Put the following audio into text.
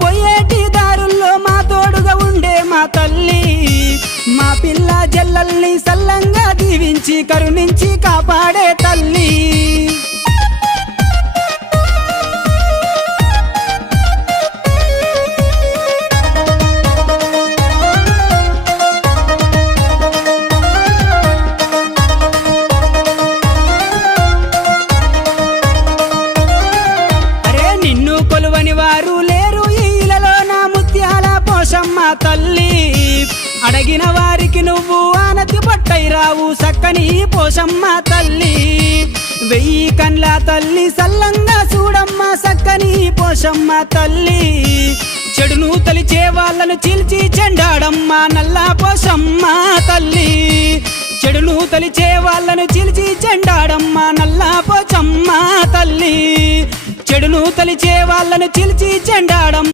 పోయేటి దారుల్లో మా తోడుగా ఉండే మా తల్లి మా పిల్ల జల్లల్ని సల్లంగా దీవించి కరుణించి కాపాడే తల్లి కొలువని వారు లేరు ఈలలో నా ముత్యాల పోషమ్మ తల్లి అడిగిన వారికి నువ్వు ఆనతి పట్టై రావు సక్కని పోషమ్మ తల్లి వెయ్యి కండ్ల తల్లి సల్లంగా చూడమ్మ సక్కని పోషమ్మ తల్లి చెడును తలిచే వాళ్ళను చీల్చి చెండాడమ్మ నల్ల పోషమ్మ తల్లి చెడును తలిచే వాళ్ళను చీల్చి చెండాడమ్మ నల్ల పోచమ్మ తల్లి చెడును తలిచే వాళ్ళను చీల్చి చెండాడమ్మ